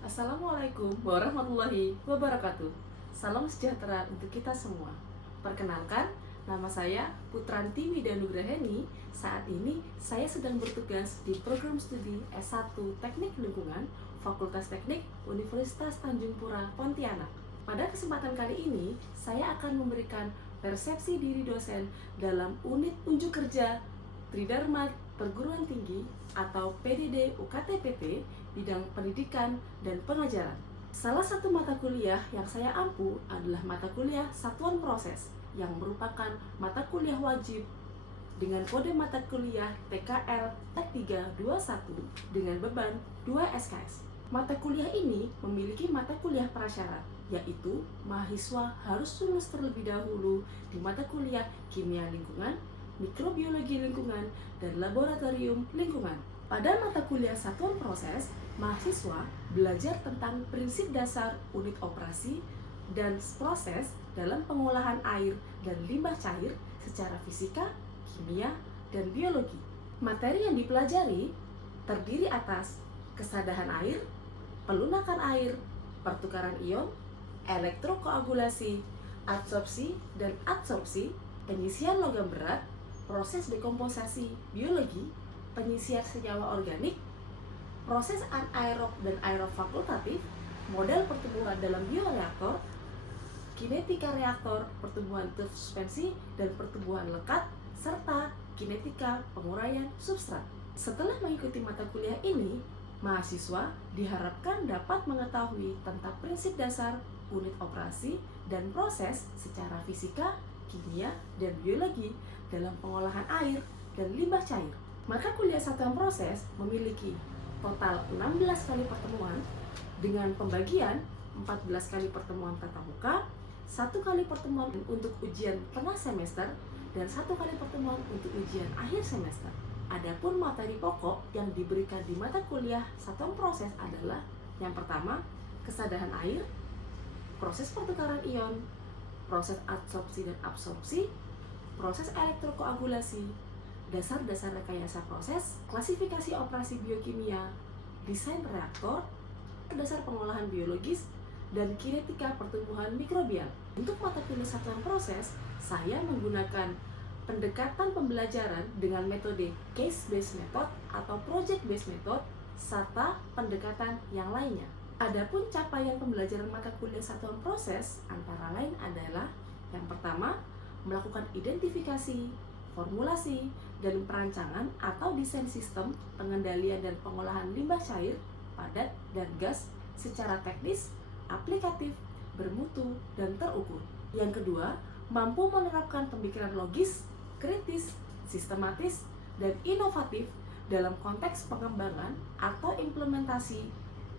Assalamualaikum warahmatullahi wabarakatuh. Salam sejahtera untuk kita semua. Perkenalkan, nama saya Putranti Widanugraheni. Saat ini saya sedang bertugas di program studi S1 Teknik Lingkungan Fakultas Teknik Universitas Tanjung Pura, Pontianak. Pada kesempatan kali ini, saya akan memberikan persepsi diri dosen dalam unit unjuk kerja Tridharma Perguruan Tinggi atau PDD UKT-PP bidang pendidikan dan pengajaran. Salah satu mata kuliah yang saya ampu adalah mata kuliah Satuan Proses yang merupakan mata kuliah wajib dengan kode mata kuliah TKL T321 dengan beban 2 SKS. Mata kuliah ini memiliki mata kuliah prasyarat, yaitu mahasiswa harus lulus terlebih dahulu di mata kuliah Kimia Lingkungan, Mikrobiologi Lingkungan, dan Laboratorium Lingkungan. Pada mata kuliah Satuan Proses, mahasiswa belajar tentang prinsip dasar unit operasi dan proses dalam pengolahan air dan limbah cair secara fisika, kimia, dan biologi. Materi yang dipelajari terdiri atas kesadahan air, pelunakan air, pertukaran ion, elektrokoagulasi, adsorpsi dan adsorpsi, penyisian logam berat, proses dekomposasi biologi, penyisian senyawa organik, proses anaerob dan aerob fakultatif, model pertumbuhan dalam bioreaktor, kinetika reaktor, pertumbuhan suspensi dan pertumbuhan lekat, serta kinetika penguraian substrat. Setelah mengikuti mata kuliah ini, mahasiswa diharapkan dapat mengetahui tentang prinsip dasar unit operasi dan proses secara fisika, kimia, dan biologi dalam pengolahan air dan limbah cair. Mata kuliah Satuan Proses memiliki total 16 kali pertemuan dengan pembagian 14 kali pertemuan tatap muka, 1 kali pertemuan untuk ujian tengah semester, dan 1 kali pertemuan untuk ujian akhir semester. Adapun materi pokok yang diberikan di mata kuliah Satuan Proses adalah yang pertama, kesadahan air, proses pertukaran ion, proses adsorpsi dan absorpsi, proses elektrokoagulasi, dasar-dasar rekayasa proses, klasifikasi operasi biokimia, desain reaktor, dasar pengolahan biologis, dan kinetika pertumbuhan mikrobial. Untuk mata kuliah Satuan Proses, saya menggunakan pendekatan pembelajaran dengan metode case-based method atau project-based method, serta pendekatan yang lainnya. Adapun capaian pembelajaran mata kuliah Satuan Proses antara lain adalah yang pertama, melakukan identifikasi, formulasi, dan perancangan atau desain sistem pengendalian dan pengolahan limbah cair, padat, dan gas secara teknis, aplikatif, bermutu, dan terukur. Yang kedua, mampu menerapkan pemikiran logis, kritis, sistematis, dan inovatif dalam konteks pengembangan atau implementasi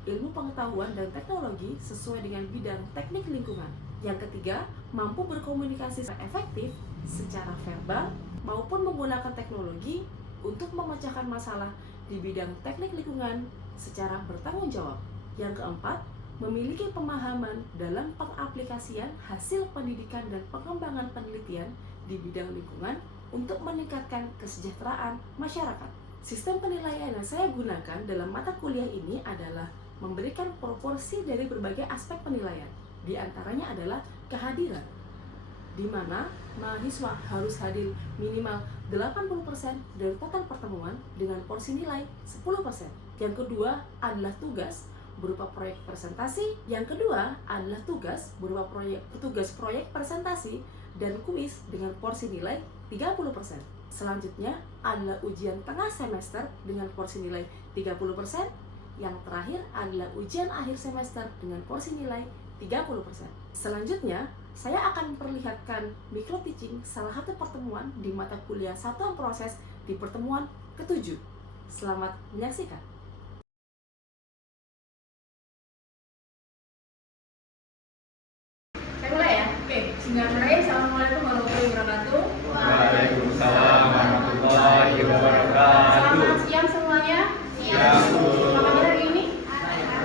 ilmu pengetahuan dan teknologi sesuai dengan bidang teknik lingkungan. Yang ketiga, mampu berkomunikasi secara efektif secara verbal maupun menggunakan teknologi untuk memecahkan masalah di bidang teknik lingkungan secara bertanggung jawab. Yang keempat, memiliki pemahaman dalam pengaplikasian hasil pendidikan dan pengembangan penelitian di bidang lingkungan untuk meningkatkan kesejahteraan masyarakat. Sistem penilaian yang saya gunakan dalam mata kuliah ini adalah memberikan proporsi dari berbagai aspek penilaian. Di antaranya adalah kehadiran, di mana mahasiswa harus hadir minimal 80% dari total pertemuan dengan porsi nilai 10%. Yang kedua adalah tugas berupa proyek presentasi. Yang kedua adalah tugas berupa tugas proyek presentasi dan kuis dengan porsi nilai 30%. Selanjutnya adalah ujian tengah semester dengan porsi nilai 30%. Yang terakhir adalah ujian akhir semester dengan porsi nilai 30%. Selanjutnya, saya akan memperlihatkan micro teaching salah satu pertemuan di mata kuliah Satuan Proses di pertemuan ke-7. Selamat menyaksikan. Saya mulai ya? Oke, Bismillahirrahmanirrahim. Assalamualaikum warahmatullahi wabarakatuh. Waalaikumsalam warahmatullahi wabarakatuh. Selamat siang semuanya. Siang, Bu. Selamat hari ini.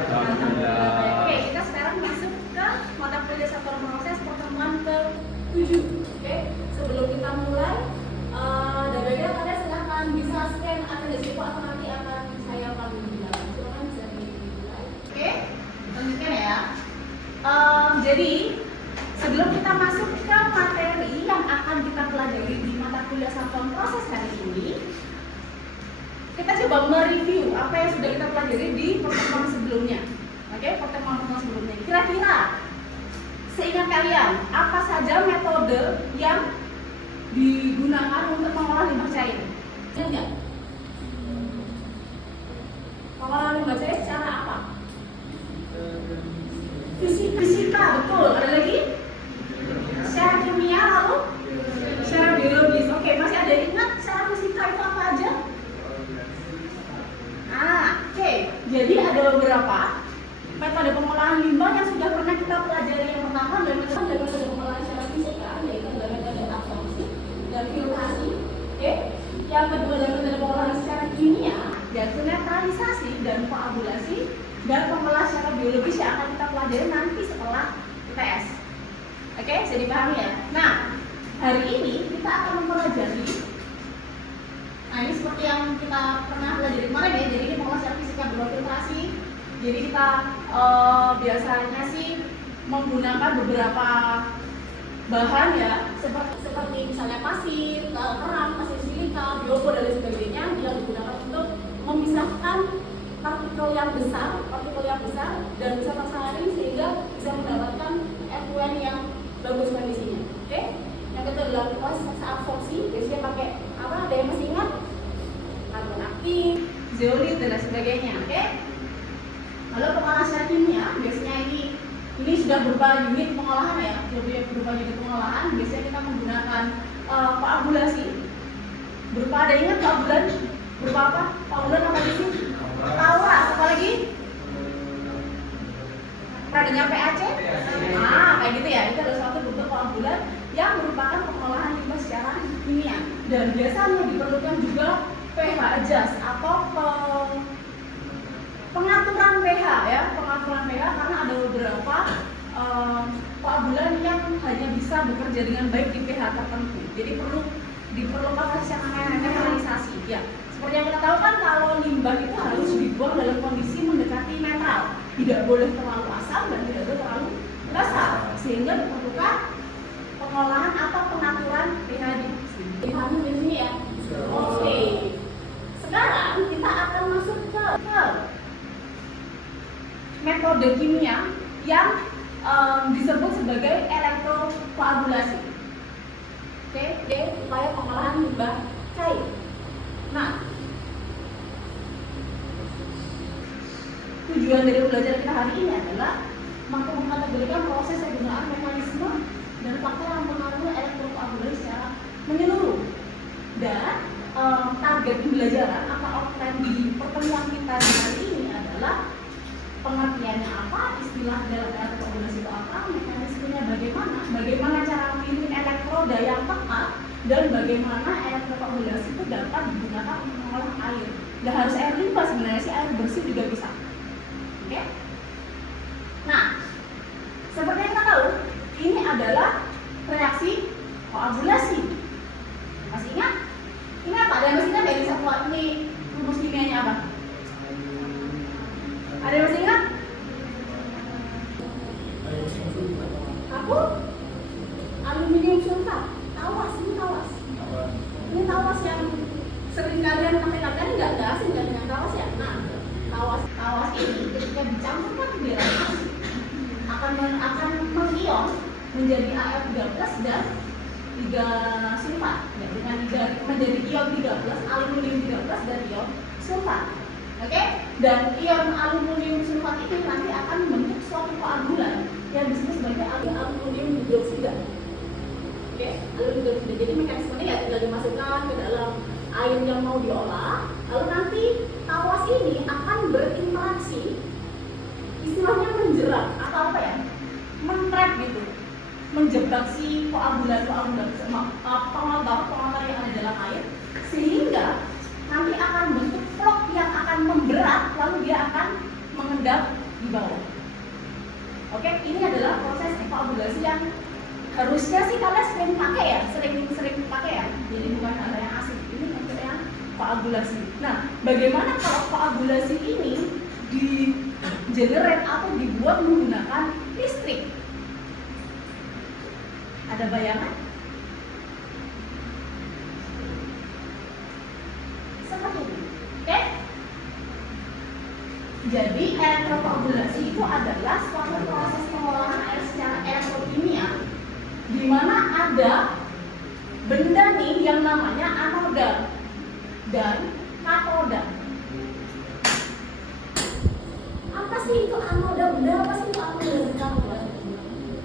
Alhamdulillah. Oke, kita sekarang masuk ke mata kuliah Satuan Proses pertemuan ke-7. Oke, sebelum kita mulai, dan bagian kalian silahkan bisa scan akan atau nanti akan saya panggil di dalam. Silakan bisa dimulai. Oke, akan kita pelajari di mata kuliah satuan proses hari ini, kita coba mereview apa yang sudah kita pelajari di pertemuan sebelumnya. Oke, pertemuan sebelumnya. Kira-kira seingat kalian, apa saja metode yang digunakan untuk mengolah limbah cair? Ingat nggak? Mengolah limbah cair secara apa? Fisika, betul. Ada lagi? Secara kimia, lalu secara biologis. Oke, masih ada yang ingat secara fisika itu apa aja? Oke. Jadi ada beberapa metode pengolahan limbah yang sudah pernah kita pelajari. Yang pertama adalah metode pengolahan secara fisika, yaitu metode absorpsi dan filtrasi. Oke. Yang kedua adalah metode pengolahan secara kimia, yaitu netralisasi dan koagulasi, dan pengolahan secara biologis yang akan kita pelajari nanti setelah ITS. Oke, bisa dipahami ya? Nah, hari ini kita akan mempelajari. Nah, ini seperti yang kita pernah pelajari kemarin ya. Jadi ini pengolahan secara fisika berupa filtrasi. Jadi kita biasanya sih menggunakan beberapa bahan ya, seperti misalnya pasir, kerang, pasir silika, biopo dan lain sebagainya yang digunakan untuk memisahkan partikel yang besar dan bisa tersaring sehingga bisa mendapatkan effluent yang bagus kondisinya. Oke? Yang kedua adalah proses absorpsi, biasanya pakai apa? Ada yang masih ingat? Karbon aktif, zeolit dan lain sebagainya. Oke? Lalu pengolahan secara kimia, biasanya ini sudah berupa unit pengolahan ya, berupa unit pengolahan. Biasanya kita menggunakan koagulasi. Berupa ada ingat koagulan? Berupa apa? Koagulan apa di sini? Tauras, apa lagi? Pernah dengar PAC? Kayak gitu ya. Itu adalah suatu bentuk koagulan yang merupakan pengolahan limbah secara kimia. Dan biasanya diperlukan juga pH adjust atau pengaturan pH ya, pengaturan pH karena ada beberapa koagulan yang hanya bisa bekerja dengan baik di pH tertentu. Jadi diperlukan proses yang namanya netralisasi ya. Seperti yang kita tahu kan kalau limbah itu harus dibuang dalam kondisi mendekati netral, tidak boleh terlalu asam dan tidak boleh terlalu basa, sehingga diperlukan pengolahan atau pengaturan pH di sini. Dipahami di sini ya. Oke. Sekarang kita akan masuk ke metode kimia yang disebut sebagai elektrokoagulasi. Oke, upaya pengolahan limbah cair. Nah, tujuan dari pembelajaran kita hari ini adalah mengkategorikan proses penggunaan mekanisme dan faktor yang mempengaruhi elektrokoagulasi secara menyeluruh. Dan target pembelajaran atau outline di pertemuan kita di hari ini adalah pengertiannya apa, istilah dalam elektrokoagulasi itu apa, mekanismenya bagaimana cara memilih elektroda yang tepat, dan bagaimana elektrokoagulasi itu dapat digunakan untuk mengolah air. Nggak harus air limbah sebenarnya sih, air bersih juga bisa. Oke? Nah, seperti yang kita tahu, ini adalah reaksi koagulasi. Masih ingat? Ini apa? Ada yang masih ingat dari satuan ini rumus kimianya apa? Ada yang masih ingat? Aku? Aluminium sulfat. Tawas, ini tawas. Ini tawas yang sering kalian pakai kalian nggak asing kan dengan tawas ya? Nah, tawas ini ketika dicampurkan ke reaksi akan mengion menjadi Al3+ dan 3 sulfat. Ya, dengan menjadi ion 3+, aluminium 3+ dan ion sulfat. Oke? Dan ion aluminium sulfat itu nanti akan membentuk suatu koagulan yang disebut sebagai aluminium hidroksida. Oke, aluminium hidroksida. Jadi mekanismenya ya tinggal dimasukkan ke dalam air yang mau diolah, lalu nanti tawas ini akan berinteraksi, istilahnya menjerat atau apa ya, mentrap gitu, menjebak si pengantar yang ada dalam air, sehingga nanti akan bentuk vlog yang akan memberat, lalu dia akan mengendap di bawah. Oke, ini adalah proses koagulasi yang harusnya sih kalian sering pakai ya, sering pakai ya. Jadi bukan hal yang asing, ini untuk yang koagulasi. Nah, bagaimana kalau koagulasi ini di generate atau dibuat menggunakan listrik? Ada bayangan? Jadi elektrokoagulasi itu adalah suatu proses pengolahan air secara elektrokimia di mana ada benda nih yang namanya anoda dan katoda. Apa sih itu anoda? Benda apa sih itu anoda dan katoda?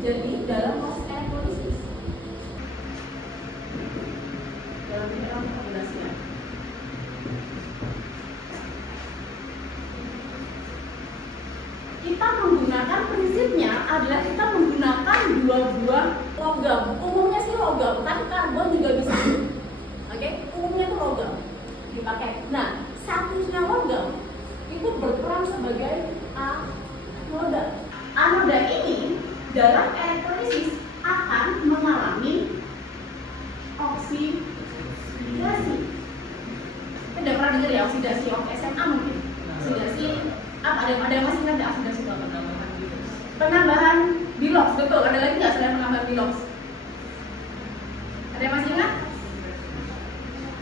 Jadi dalam proses elektrolisis, dalam elektrokoagulasinya, kita menggunakan prinsipnya adalah kita menggunakan dua buah logam. Umumnya sih logam, tapi karbon juga bisa. Oke, umumnya itu logam dipakai. Nah, satunya logam itu berperan sebagai anoda. Anoda ini dalam elektrolisis akan mengalami oksidasi. Udah pernah dengar ya oksidasi SMA mungkin? Oksidasi apa? Ada yang masih ingat nggak oksidasi itu apa? Penambahan biloks, betul. Ada lagi nggak selain penambahan biloks? Ada yang masih ingat?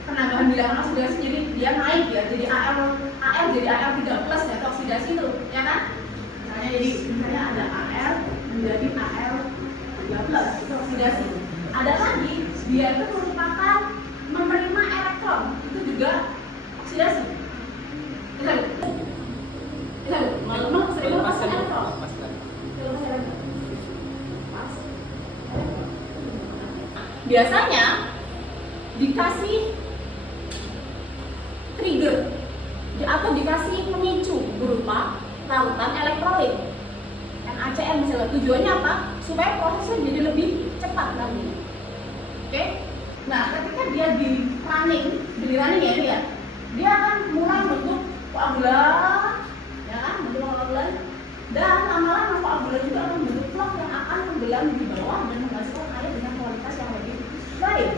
Penambahan bilangan oksidasi, jadi dia naik ya, jadi AR jadi AR3 plus ya, oksidasi itu, ya kan? Misalnya jadi misalnya ada AR menjadi AR3 plus, itu oksidasi. Ada lagi, dia itu merupakan menerima elektron, itu juga oksidasi. Malam sering lepas elektron. Biasanya dikasih trigger atau dikasih pemicu berupa larutan elektrolit NaCl misalnya. Tujuannya apa? Supaya prosesnya jadi lebih cepat nanti. Oke? Nah, ketika dia di running ya dia, dia akan mulai bentuk koagulan, ya kan? Bentuk koagulan, dan lama-lama koagulan itu akan bentuk vlog yang akan tenggelam di bawah dan menghasilkan air dengan kualitas yang lebih baik.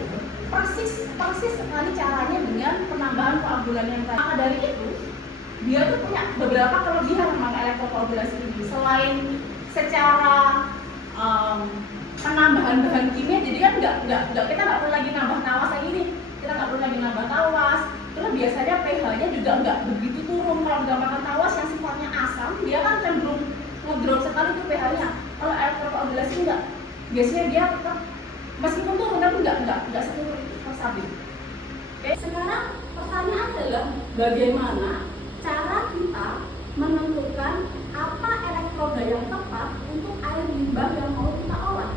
Persis sekali caranya dengan penambahan koagulan yang tadi. Maka dari itu, dia tuh punya beberapa kelebihan memang elektrokoagulasi ini. Selain secara penambahan bahan kimia, jadi kan kita nggak perlu lagi nambah tawas lagi nih. Kita nggak perlu lagi nambah tawas. Terus biasanya pH-nya juga nggak begitu turun. Kalau menggunakan tawas yang sifatnya asam, dia kan cenderung ngedrop sekali tuh pH-nya. Kalau elektrokoagulasi enggak, biasanya dia tetap meskipun turun tapi nggak seturun itu, stabil. Oke, sekarang pertanyaan adalah bagaimana cara kita menentukan apa elektroda yang tepat untuk air limbah yang mau kita olah.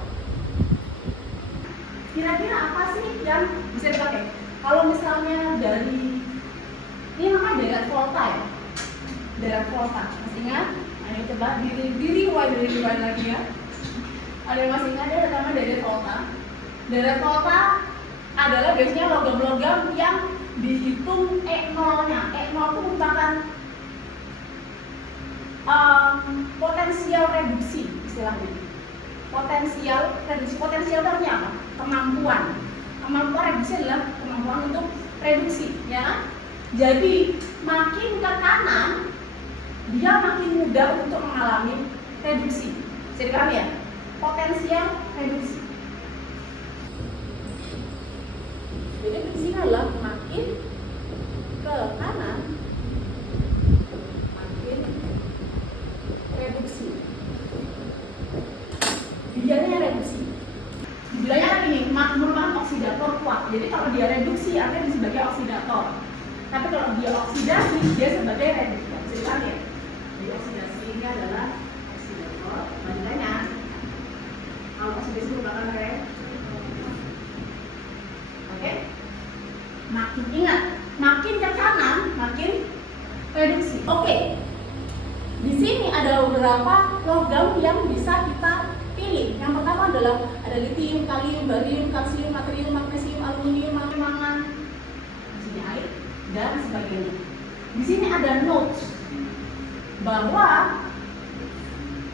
Kira-kira apa sih yang bisa dipakai? Kalau misalnya dari ini namanya deret volta ya, deret volta, masih ingat? Ayo coba diri lagi ya. Ada yang masih ingat ya namanya deret volta? Deret volta adalah biasanya logam-logam yang dihitung E0-nya. E0 itu merupakan potensial reduksi istilahnya. Potensial reduksi itu artinya apa? Kemampuan reduksi adalah kemampuan untuk reduksi, ya. Jadi makin ke kanan dia makin mudah untuk mengalami reduksi. Bisa dipahami ya? Potensial reduksi. Jadi prinsipnya adalah makin ke kanan makin reduksi. Biarnya reduksi. Bilangnya kan ini merupakan oksidator kuat. Jadi kalau dia reduksi artinya dia sebagai oksidator. Tapi kalau dia oksidasi dia sebagai reduktor. Bisa dipahami ya? Jadi oksidasi ini adalah oksidator. Makanya kalau oksidasi merupakan oke? Makin ingat, makin ke kanan makin reduksi. Oke. Di sini ada beberapa logam yang bisa kita pilih. Yang pertama adalah ada litium, kalium, barium, kalsium, natrium, magnesium, aluminium, mangan, di sini air dan sebagainya. Di sini ada notes bahwa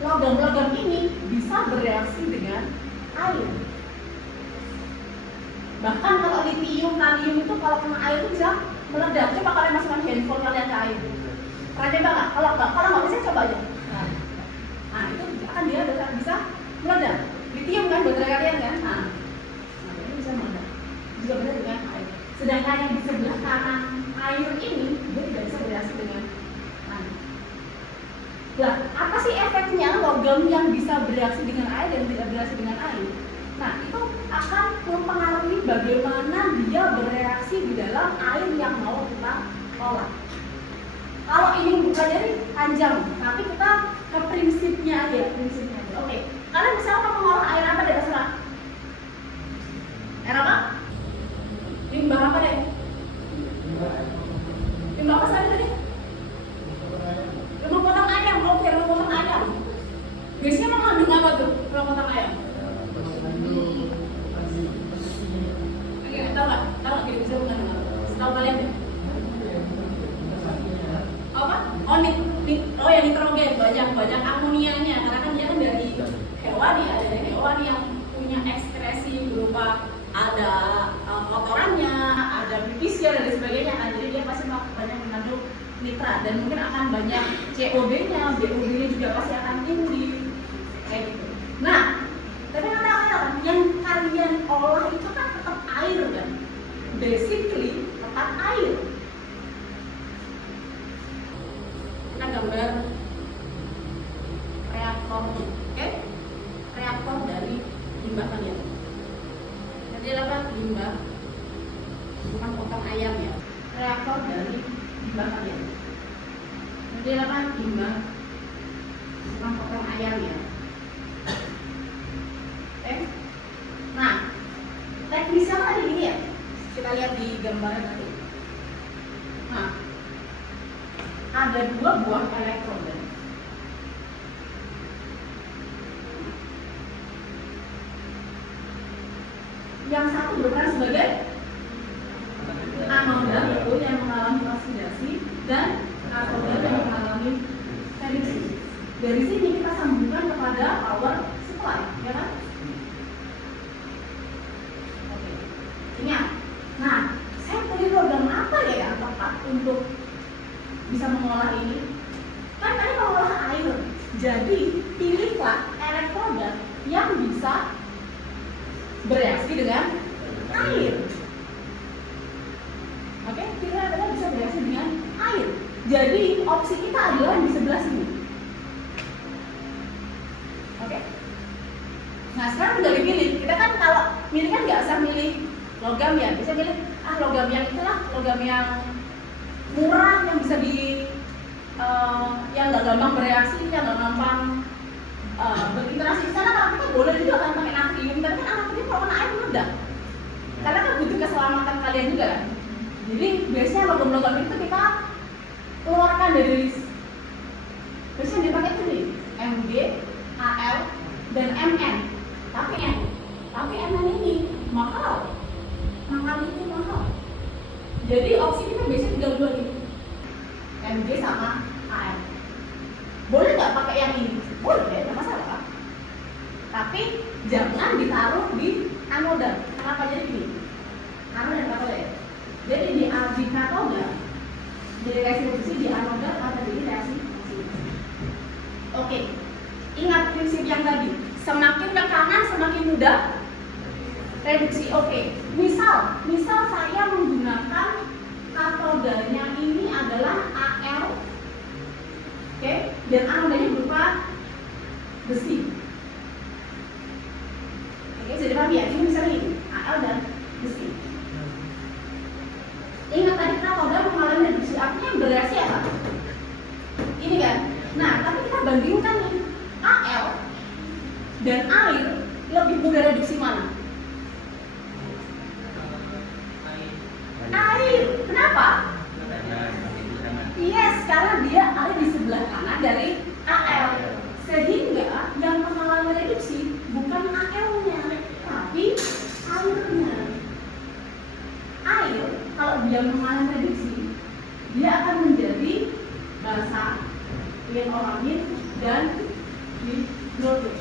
logam-logam ini bisa bereaksi dengan air. Bahkan kalau litium, kalium itu kalau kena air itu bisa meledak. Coba kalian masukkan handphone kalian ke air. Pernah coba nggak? Kalau nggak bisa coba aja. Nah itu akan dia bisa meledak. Litium kan baterai kalian kan? Nah ini bisa meledak. Juga benar dengan air. Sedangkan yang di sebelah kanan air ini dia tidak bisa bereaksi dengan air. Lah, apa sih efeknya logam yang bisa bereaksi dengan air dan tidak bereaksi dengan air? Nah, itu akan mempengaruhi bagaimana dia bereaksi di dalam air yang mau kita olah. Kalau ini bukan jadi panjang, tapi kita ke prinsipnya aja, prinsipnya aja. Oke, kalian bisa mengolah air apa deh terserah? Air apa? Limbah apa deh? Limbah apa saja tadi? Limbah potong ayam, oke, limbah potong ayam. Biasanya mengandung apa tuh limbah potong ayam? Oke, tahu nggak? Tahu nggak kira-kira mengandung apa? Setahu kalian deh. Apa? Oh, ya nitrogen, banyak amonianya, karena kan dia kan dari hewan ya, dari hewan yang punya ekskresi berupa ada kotorannya, ada pipisnya dan sebagainya kan, jadi dia pasti banyak mengandung nitrat dan mungkin akan banyak COD-nya, BOD-nya juga pasti akan tinggi kayak gitu. Nah, tapi nanti yang kalian olah itu kan tetap air kan, basically tetap air. Kita gambar reaktor, oke? Reaktor dari limbah kalian. Jadi apa? Limbah, bukan potong ayam ya. Reaktor dari limbah kalian. Jadi apa? Limbah, bukan potong ayam ya. Oke? Nah, teknisnya tadi gini ya. Kita lihat di gambaran tadi. Nah, ada 2 buah elektroda. Yang satu berperan sebagai anoda, itu yang mengalami oksidasi, dan katoda yang mengalami reduksi. Dari sini kita sambungkan kepada power supply, ya kan? Oke. Ingat. Nah, saya pilih logam apa ya yang tepat untuk bisa mengolah ini? Kan tadi mengolah air. Jadi pilihlah elektroda yang bisa bereaksi dengan air. Oke, pilih adalah bisa bereaksi dengan air. Jadi opsi kita adalah di sebelah sini. Oke. Nah, sekarang udah dipilih. Kita kan kalau milih kan nggak usah milih logam ya, bisa milih logam yang itulah, logam yang murah yang bisa yang nggak gampang bereaksi, yang nggak gampang berinteraksi di sana. Kalau kita boleh juga kan pakai natrium, tapi kan natrium kalau kena air meledak. Karena kan butuh keselamatan kalian juga kan. Jadi biasanya logam-logam itu kita keluarkan dari list. Biasanya dipakai itu nih, Mg, Al, dan Mn. Tapi Mn ini mahal. Itu mahal. Jadi opsi kita biasanya tinggal 2 ini, Mg sama Al. Boleh nggak pakai yang ini? Boleh, nggak masalah. Tapi jangan ditaruh di anoda. Kenapa jadi gini? Anoda dan katoda ya. Jadi di katoda, jadi reaksi reduksi, di anoda atau jadi reaksi oksidasi. Oke, ingat prinsip yang tadi. Semakin ke kanan semakin mudah reduksi. Oke, misal saya menggunakan katodanya ini adalah Al, oke, dan anodanya berupa besi. Oke, jadi paham ya? Ini misalnya ini Al dan besi. Ingat tadi katoda mengalami reduksi, artinya bereaksi apa? Ini kan. Nah, tapi kita bandingkan nih, Al dan air lebih mudah reduksi mana? Air. Kenapa? Yes, karena dia ada di sebelah kanan dari Al. Sehingga yang mengalami reduksi bukan Al-nya, tapi airnya. Air, kalau dia mengalami reduksi, dia akan menjadi basa, organik, dan hidrogen.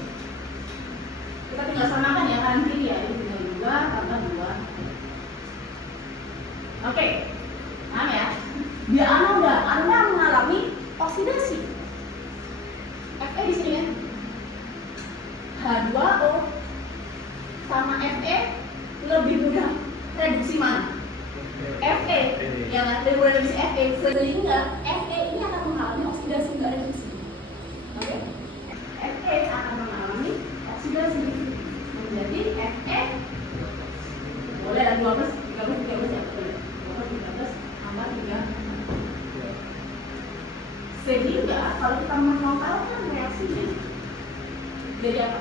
Kita tinggal samakan ya, kanan kiri ya. Ini tinggal 2 tambah 2. Oke, paham ya? Dia anoda mengalami oksidasi. Fe di sini ya. H2O sama Fe lebih mudah reduksi mana? Fe, yang lebih mudah reduksi Fe, sehingga Fe ini akan mengalami oksidasi, nggak reduksi. 12, 13 ya, 13 tambah 3. Sehingga kalau kita mau tahu kan reaksinya jadi apa?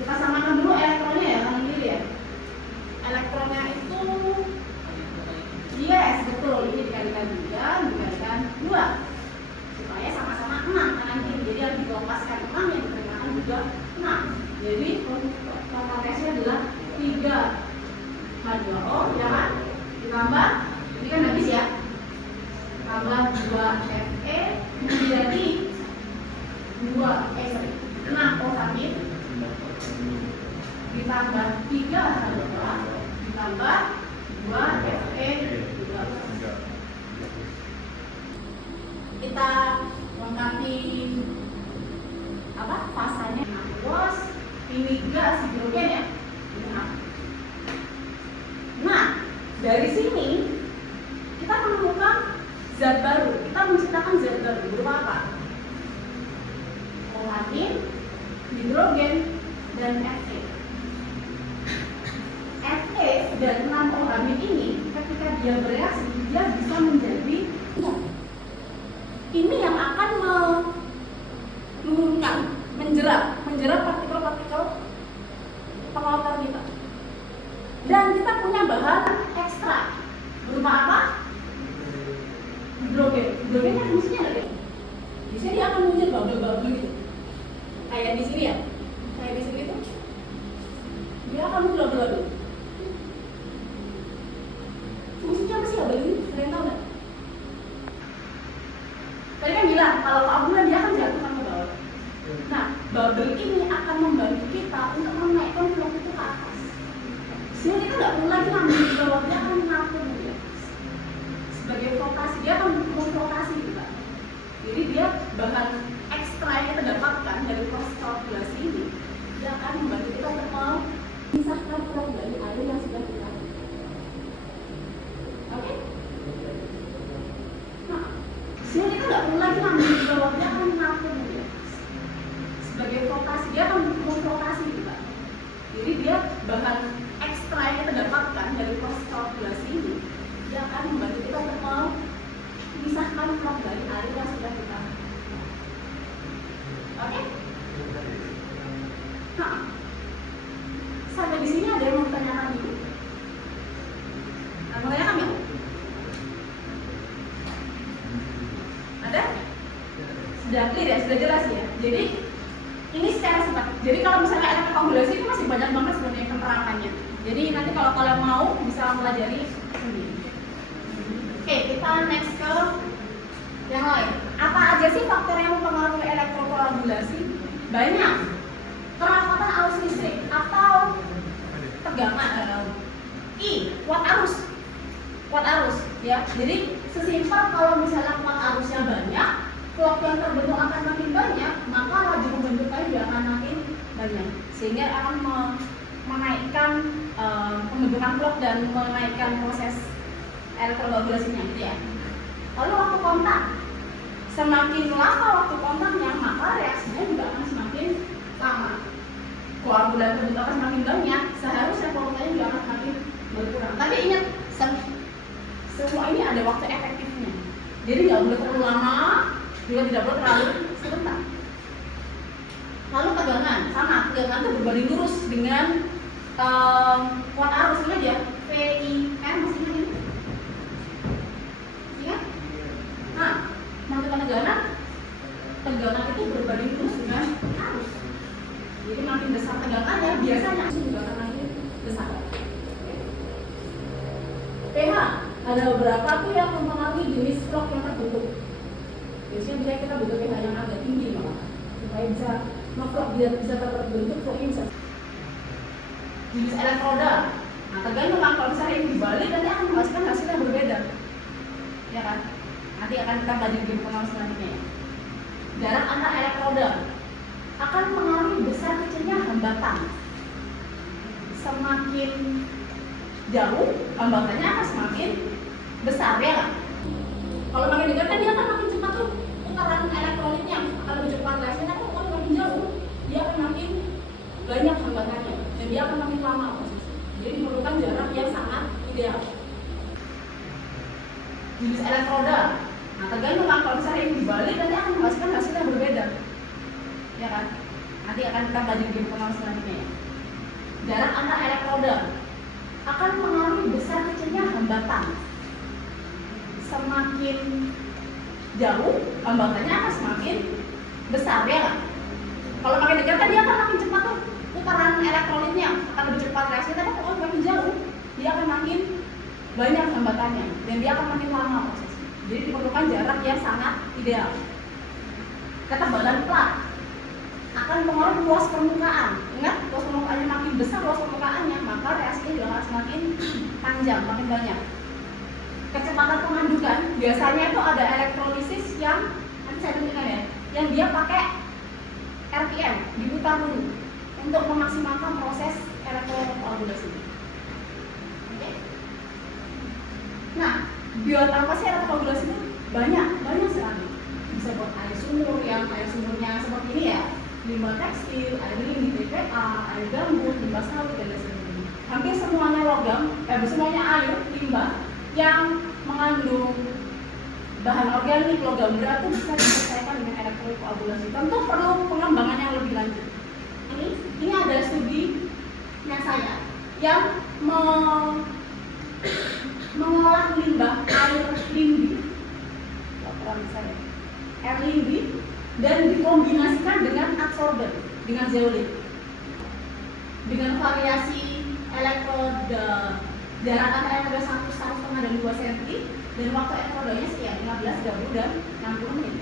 Kita samakan dulu elektronnya ya, kanan kiri ya. Elektronnya itu yes, betul, ini dikalikan 3, dikalikan 2 supaya sama-sama 6 kanan kiri. Jadi yang dilepaskan 6, yang diterimakan juga 6. Jadi total tesnya adalah 3 H2O ya kan? Ditambah, ini kan habis ya, tambah 2 Fe menjadi 6 O-amin ditambah 3 H2O ditambah 2 Fe juga. Kita lengkapi apa fasanya. Terus ini gas hidrogen ya. Nah, dari sini kita menemukan zat baru. Kita menciptakan zat baru berupa apa? O-amin, hidrogen, dan Fe. Fe dan 6 O-amin ini ketika dia bereaksi, dia bisa menjadi ini yang akan menurunkan, menjerat partikel-partikel pengotor kita. Dan kita punya bahan ekstra berupa apa? Hidrogen. Hidrogennya fungsinya ada. Biasanya dia akan muncul bubble-bubble gitu. Kayak di sini ya. Kayak di sini tuh. Dia akan muncul bubble-bubble. Fungsinya apa sih bubble ini? Kalian tahu nggak? Tadi kan bilang kalau keabulan dia akan jatuhkan ke bawah. Nah, bubble ini akan membantu kita untuk menaikkan flow itu ke atas. Sehingga kita nggak perlu lagi ngambil di bawah, dia akan ngatur di atas. Sebagai flokasi, dia akan memflokasi kita. Jadi dia bahan ekstra yang kita dapatkan dari proses kalkulasi ini, dia akan membantu kita untuk memisahkan flow dari air yang sudah kita. Oke? Nah, sehingga kita nggak perlu lagi ngambil di bawah, dia akan ngatur di atas. Sebagai flokasi, dia akan memflokasi kita. Jadi dia bahan ekstra yang kita dapatkan dari proses kalkulasi ini, dia akan membantu kita untuk memisahkan flow dari air yang sudah kita. Oke? Nah, sampai di sini ada yang mau ditanyakan dulu? Ada yang mau tanyakan ya? Ada? Sudah clear ya? Sudah jelas ya? Jadi ini secara singkat. Jadi kalau misalnya elektrokoagulasi itu masih banyak banget sebenarnya penerangannya. Jadi nanti kalau kalian mau bisa mempelajari sendiri. Oke, kita next ke yang lain. Apa aja sih faktor yang mempengaruhi elektrokoagulasi? Banyak. Kerapatan arus listrik atau tegangan. Kuat arus. Kuat arus ya. Jadi sesimpel kalau misalnya kuat arusnya banyak, flow yang terbentuk akan makin banyak, maka laju pembentukannya juga akan makin banyak, sehingga akan menaikkan pembentukan flow dan menaikkan proses elektrokoagulasinya gitu ya. Lalu waktu kontak, semakin lama waktu kontaknya, maka reaksinya juga akan semakin lama. Koagulan terbentuk akan semakin banyak, seharusnya volumenya juga akan semakin berkurang. Tapi ingat, semua ini ada waktu efektifnya. Jadi nggak boleh terlalu lama, juga tidak boleh terlalu sebentar. Lalu tegangan, sama, tegangan itu berbanding lurus dengan kuat arus. Ingat ya, PIN masih ingat ini? Ingat? Nah, menentukan tegangan itu berbanding lurus dengan arus. Jadi makin besar tegangannya, biasanya arus juga akan makin besar. pH, ada beberapa tuh yang mempengaruhi jenis flow yang terbentuk. Biasanya kita butuh pH yang agak tinggi malah, supaya bisa flow biar bisa terbentuk flow insert. Jenis elektroda, nah tergantung kalau misalnya ini dibalik nanti akan menghasilkan hasil yang berbeda, ya kan? Nanti akan kita pelajari di pertemuan selanjutnya ya. Jarak antar elektroda akan mengaruhi besar kecilnya hambatan. Semakin jauh, hambatannya akan semakin besar ya kan? Kalau makin dekat kan dia akan makin cepat tuh putaran elektrolitnya akan lebih cepat. Reaksinya kan kalau makin jauh dia akan makin banyak hambatannya dan dia akan makin lama. Jadi diperlukan jarak yang jenis elektroda. Nah, tergantung kan, kalau misalnya ini dibalik nanti akan menghasilkan hasil yang berbeda, ya kan? Nanti akan kita belajar di pengawas selanjutnya ya. Jarak antar elektroda akan mengalami besar kecilnya hambatan. Semakin jauh, hambatannya akan semakin besar, ya kan? Kalau makin dekat kan dia akan makin cepat tuh putaran elektronitnya akan lebih cepat reaksi, tapi kalau makin jauh dia akan makin banyak hambatannya dan dia akan makin lama prosesnya. Jadi diperlukan jarak yang sangat ideal. Ketebalan plat akan mempengaruhi luas permukaan. Ingat, luas permukaannya makin besar luas permukaannya, maka reaksinya juga akan semakin panjang, makin banyak. Kecepatan pengandukan biasanya itu ada elektrolisis yang nanti saya tunjukkan ya, yang dia pakai RPM, diputar dulu untuk memaksimalkan proses elektrokoagulasi. Oke. Nah, buat apa sih elektrokoagulasi itu? Banyak sekali. Bisa buat air sumur yang air sumurnya seperti ini ya, limbah tekstil, air limbah TPA, air gambut, limbah sawit dan lain sebagainya. Hampir semuanya logam, semuanya air limbah yang mengandung bahan organik logam berat itu bisa diselesaikan dengan elektrokoagulasi. Tentu perlu pengembangan yang lebih lanjut. Ini ada studinya saya yang mengolah limbah air limbah, air limbah dan dikombinasikan dengan absorber, dengan zeolit, dengan variasi elektroda jarak antara elektroda 1,5 dan 2 cm dan waktu elektrodanya sekian 15, 30 dan 60 menit.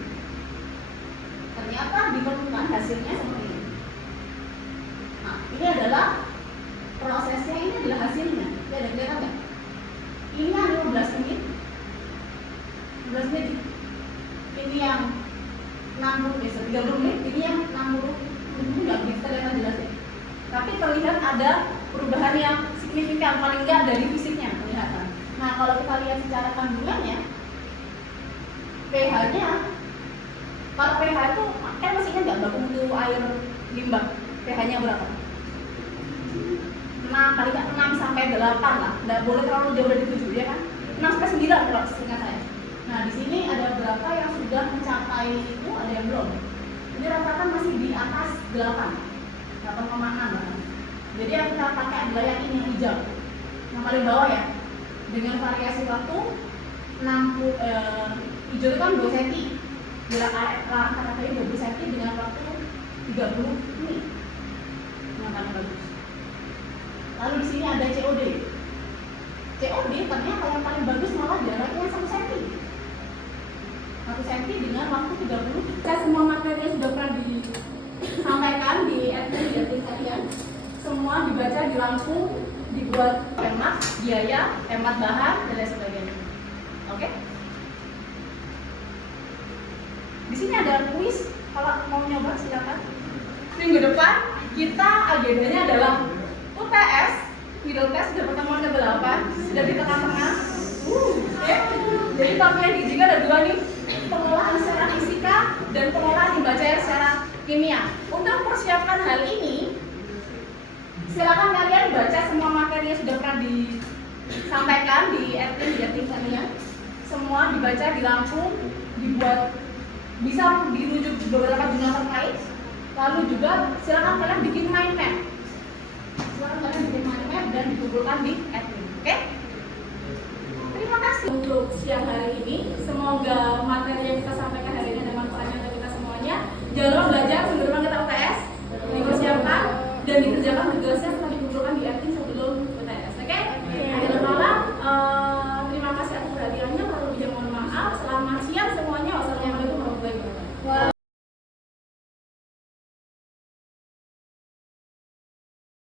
Ternyata ditemukan hasilnya seperti ini. Nah, ini adalah prosesnya, ini adalah hasilnya. Ini ada kelihatan nggak? Ini yang 15 menit, 15 menit. Ini yang 60, 30 menit. Ini yang 60 menit. Nggak bisa kelihatan jelas ya. Tapi terlihat ada perubahan yang signifikan, paling nggak dari fisiknya kelihatan. Nah, kalau kita lihat secara kandungannya, pH-nya, kalau pH itu kan mestinya nggak baku mutu air limbah. pH-nya berapa? 6, paling nggak 6 sampai 8 lah. Nggak boleh terlalu jauh dari 7 ya kan? 6 sampai 9 kalau seingat saya. Nah, di sini ada berapa yang sudah mencapai itu, ada yang belum. Ini rata-rata masih di atas 8, 8,6 lah. Jadi yang kita pakai adalah yang ini, yang hijau, yang paling bawah ya. Dengan variasi waktu 60, hijau itu kan 2 cm, gerak angka 20 cm dengan waktu 30 menit, yang paling bagus. Lalu di sini ada COD. COD ternyata yang paling bagus malah jaraknya 1 cm. 1 cm dengan waktu 30. Saya semua materi yang sudah pernah disampaikan di admin kalian, semua dibaca, dirangkum, dibuat hemat biaya, hemat bahan, dan lain sebagainya. Oke? Di sini ada kuis, kalau mau nyoba silakan. Minggu depan kita agendanya adalah UTS, middle test sudah pertemuan ke-8, sudah di tengah-tengah. Oke? Jadi tampilnya di sini ada 2 nih, pengolahan secara fisika dan pengolahan limbah cair secara kimia. Untuk mempersiapkan hal ini, silakan kalian baca semua materi yang sudah pernah disampaikan di admin kalian. Semua dibaca, dirangkum, dibuat, bisa dirujuk beberapa jurnal terkait. Lalu juga silakan kalian bikin mind map. Silakan kalian bikin mind map dan dikumpulkan di admin. Oke? Terima kasih untuk siang hari ini. Semoga materi yang kita sampaikan hari ini ada manfaatnya untuk kita semuanya. Jangan lupa belajar, sebelum kita